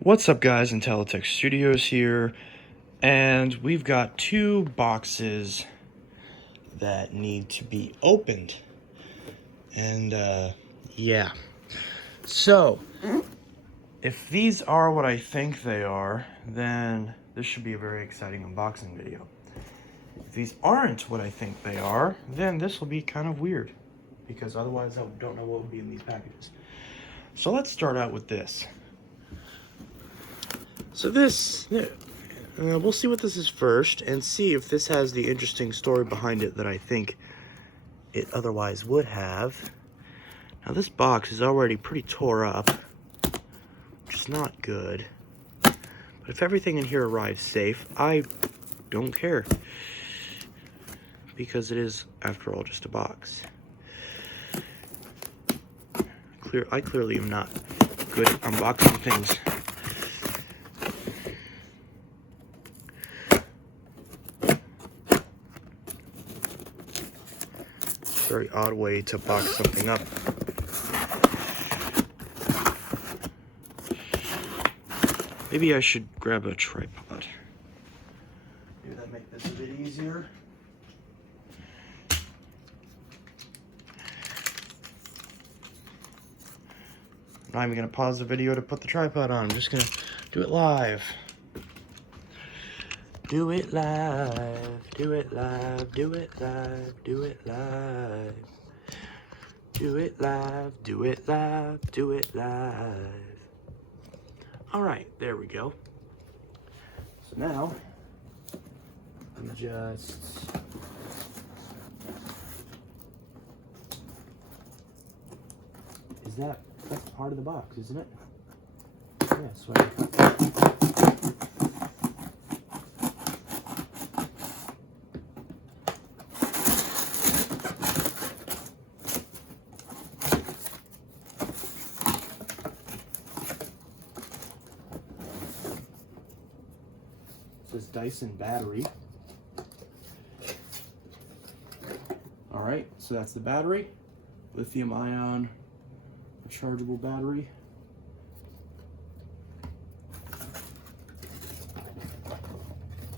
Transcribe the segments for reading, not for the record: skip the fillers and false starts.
What's up, guys? Untitled Studios here, and we've got two boxes that need to be opened. And yeah, so if these are what I think they are, then this should be a very exciting unboxing video. If these aren't what I think they are, then this will be kind of weird, because otherwise I don't know what would be in these packages. So let's start out with this. So we'll see what this is first and see if this has the interesting story behind it that I think it otherwise would have. Now this box is already pretty tore up, which is not good. But if everything in here arrives safe, I don't care. Because it is, after all, just a box. I clearly am not good at unboxing things. Very odd way to box something up. Maybe I should grab a tripod. Maybe that'd make this a bit easier. I'm not even gonna pause the video to put the tripod on. I'm just gonna do it live. Do it live, do it live, do it live, do it live. Do it live, do it live, do it live. All right, there we go. So now, I'm just... That's part of the box, isn't it? Yeah, so this Dyson battery. All right, so that's the battery, lithium-ion rechargeable battery.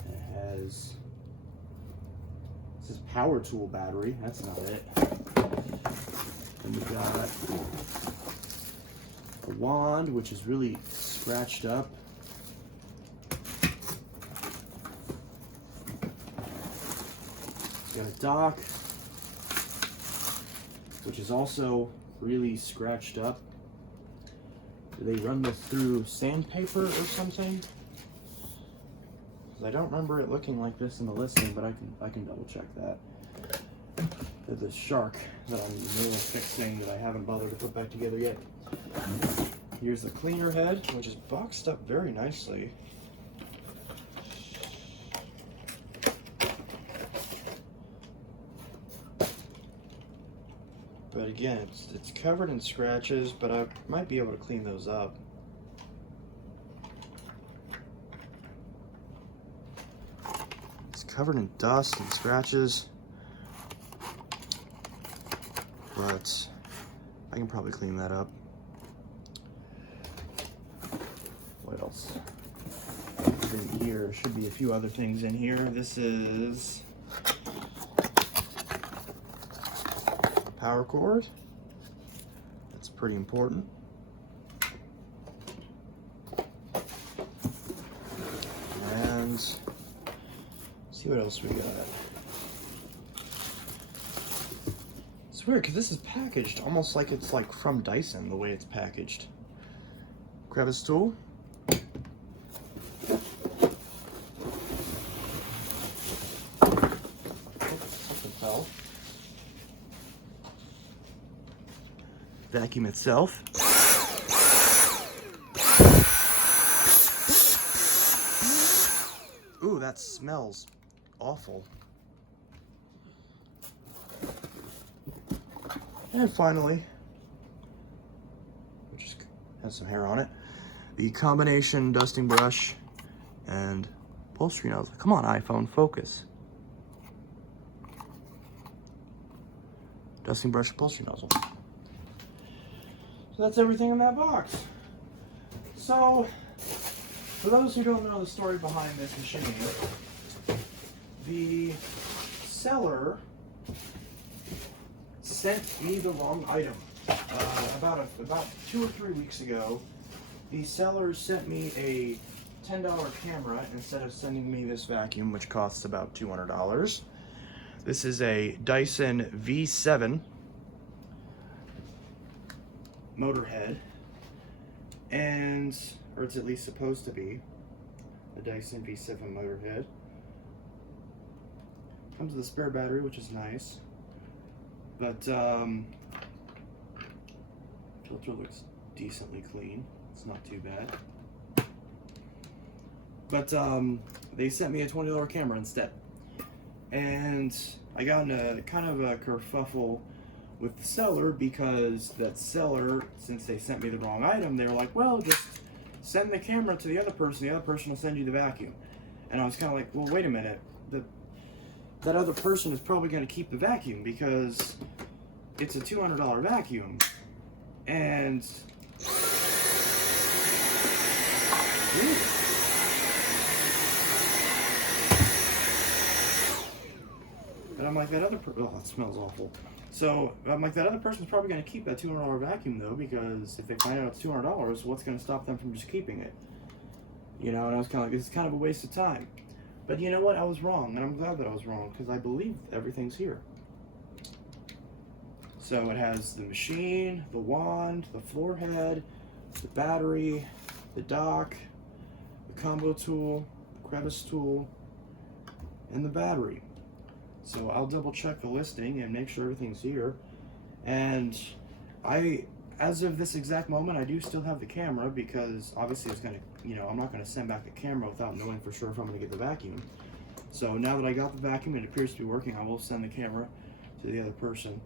It has, this is power tool battery. That's not it. And we got a wand, which is really scratched up. Got a dock, which is also really scratched up. Do they run this through sandpaper or something? I don't remember it looking like this in the listing, but I can double check that. There's this shark that I'm nail fixing that I haven't bothered to put back together yet. Here's the cleaner head, which is boxed up very nicely. But again, it's covered in scratches, but I might be able to clean those up. It's covered in dust and scratches, but I can probably clean that up. What else is in here? There should be a few other things in here. This is power cord. That's pretty important. And see what else we got. It's weird because this is packaged almost like it's like from Dyson, the way it's packaged. Crevice tool. Something fell. Vacuum itself. Ooh, that smells awful. And finally, which just has some hair on it, the combination dusting brush and upholstery nozzle. Come on, iPhone, focus. Dusting brush, upholstery nozzle. So that's everything in that box. So For those who don't know the story behind this machine, the seller sent me the wrong item. About 2 or 3 weeks ago, the seller sent me a $10 camera instead of sending me this vacuum, which costs about $200. This is a Dyson V7 motor head, or it's at least supposed to be a Dyson V7 motor head. Comes with a spare battery, which is nice, but filter looks decently clean. It's not too bad. But they sent me a $20 camera instead. And I got in a kind of a kerfuffle with the seller because that seller, since they sent me the wrong item, they were like, well, just send the camera to the other person will send you the vacuum. And I was kind of like, well, wait a minute. That other person is probably going to keep the vacuum because it's a $200 vacuum. And and I'm like, oh, that smells awful. So I'm like, that other person's probably going to keep that $200 vacuum though, because if they find out it's $200, what's going to stop them from just keeping it? You know, and I was kind of like, this is kind of a waste of time. But you know what? I was wrong, and I'm glad that I was wrong, because I believe everything's here. So it has the machine, the wand, the floor head, the battery, the dock, the combo tool, the crevice tool, and the battery. So I'll double check the listing and make sure everything's here. And as of this exact moment, I do still have the camera, because obviously it's gonna, I'm not gonna send back a camera without knowing for sure if I'm gonna get the vacuum. So now that I got the vacuum and it appears to be working, I will send the camera to the other person.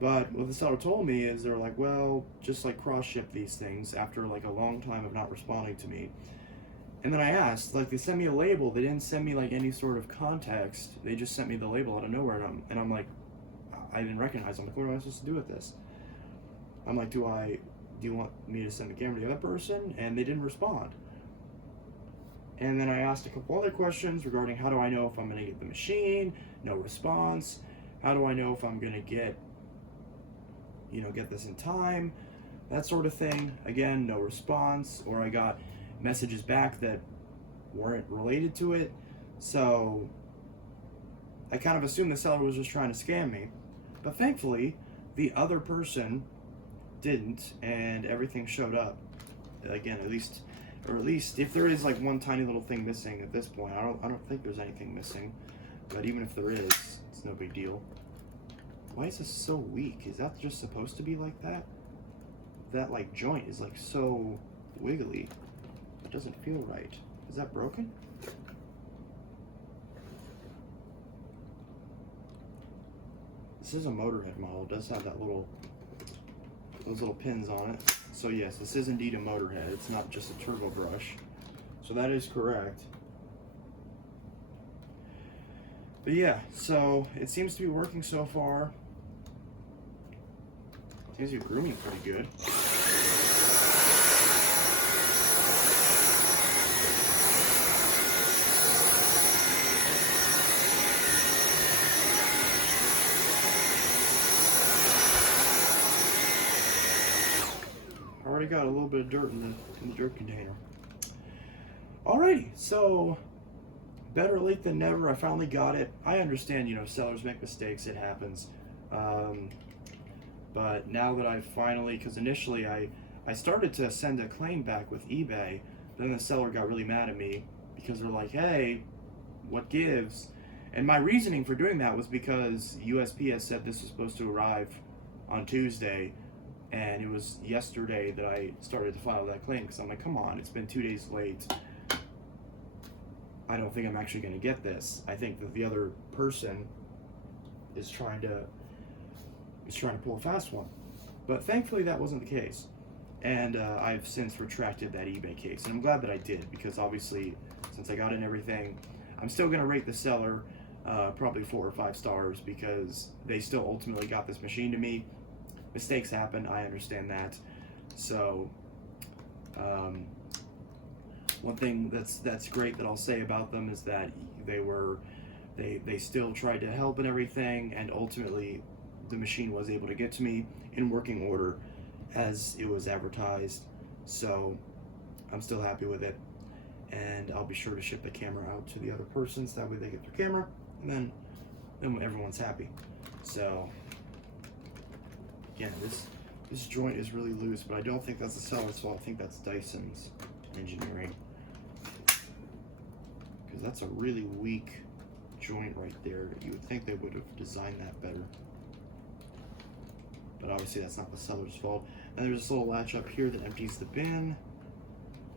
But what the seller told me is they're like, well, just like cross-ship these things after like a long time of not responding to me. And then I asked, like, they sent me a label. They didn't send me like any sort of context. They just sent me the label out of nowhere, and I'm like, I didn't recognize them. Like, what am I supposed to do with this? I'm like, do you want me to send the camera to the other person? And they didn't respond. And then I asked a couple other questions regarding how do I know if I'm gonna get the machine? No response. How do I know if I'm gonna get this in time? That sort of thing. Again, no response, or I got messages back that weren't related to it. So I kind of assumed the seller was just trying to scam me. But thankfully, the other person didn't, and everything showed up. Again, at least if there is like one tiny little thing missing at this point, I don't think there's anything missing. But even if there is, it's no big deal. Why is this so weak? Is that just supposed to be like that? That like joint is like so wiggly. It doesn't feel right. Is that broken? This is a motorhead model. It does have those little pins on it. So yes, this is indeed a motorhead. It's not just a turbo brush. So that is correct. But yeah, so it seems to be working so far. Seems to be grooming pretty good. Already got a little bit of dirt in the dirt container. Alrighty, so better late than never. I finally got it. I understand, sellers make mistakes. It happens. But now that I've finally, because initially I started to send a claim back with eBay, then the seller got really mad at me because they're like, hey, what gives? And my reasoning for doing that was because USPS said this was supposed to arrive on Tuesday, and it was yesterday that I started to file that claim, because I'm like, come on, it's been 2 days late. I don't think I'm actually going to get this. I think that the other person is trying to pull a fast one. But thankfully that wasn't the case. And I've since retracted that eBay case. And I'm glad that I did, because obviously, since I got in everything, I'm still going to rate the seller probably 4 or 5 stars, because they still ultimately got this machine to me. Mistakes happen, I understand that. So, One thing that's great that I'll say about them is that they still tried to help and everything, and ultimately the machine was able to get to me in working order as it was advertised. So I'm still happy with it, and I'll be sure to ship the camera out to the other persons, that way they get their camera, and then everyone's happy. So again, this joint is really loose, but I don't think that's the seller's fault. I think that's Dyson's engineering, because that's a really weak joint right there. You would think they would have designed that better, but obviously that's not the seller's fault. And there's this little latch up here that empties the bin.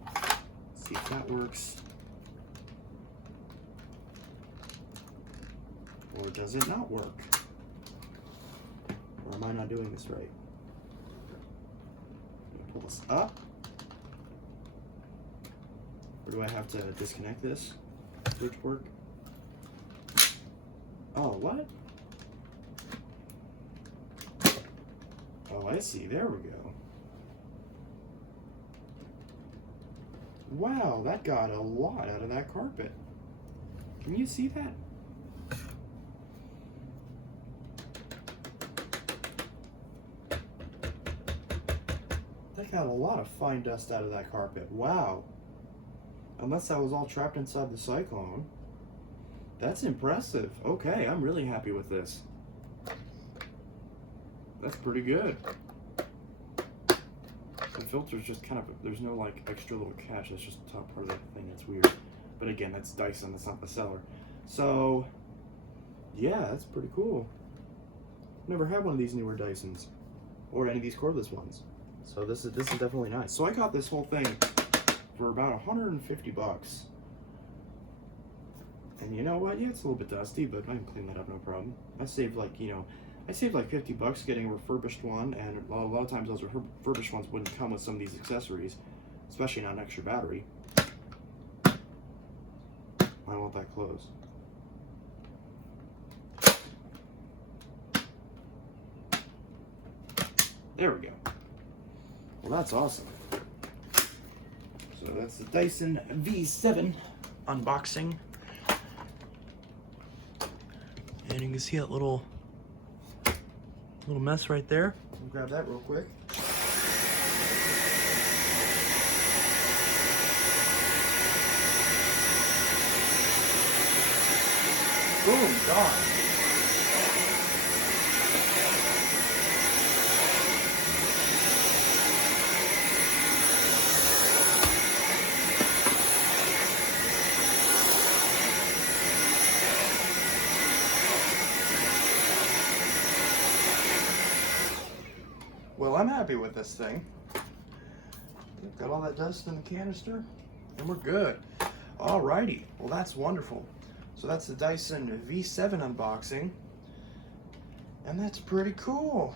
Let's see if that works, or does it not work? Or am I not doing this right? Pull this up. Or do I have to disconnect this switch work? Oh, what? Oh, I see. There we go. Wow, that got a lot out of that carpet. Can you see that? That got a lot of fine dust out of that carpet. Wow. Unless that was all trapped inside the cyclone. That's impressive. Okay, I'm really happy with this. That's pretty good. The filter's just kind of, there's no like extra little catch. That's just the top part of that thing. That's weird. But again, that's Dyson. That's not the seller. So, yeah, that's pretty cool. Never had one of these newer Dysons, or any of these cordless ones. So this is definitely nice. So I got this whole thing for about 150 bucks. And you know what? Yeah, it's a little bit dusty, but I can clean that up, no problem. I saved like, I saved like 50 bucks getting a refurbished one, and a lot of times those refurbished ones wouldn't come with some of these accessories, especially not an extra battery. I want that closed. There we go. Well, that's awesome. So that's the Dyson V7 unboxing. And you can see that little mess right there. I'll grab that real quick. Boom, gone. Well, I'm happy with this thing. Got all that dust in the canister, and we're good. Alrighty, well that's wonderful. So that's the Dyson V7 unboxing, and that's pretty cool.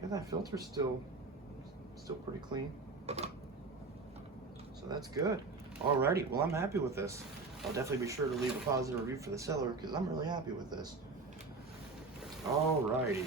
Yeah, that filter's still pretty clean. So that's good. Alrighty, well I'm happy with this. I'll definitely be sure to leave a positive review for the seller, because I'm really happy with this. Alrighty.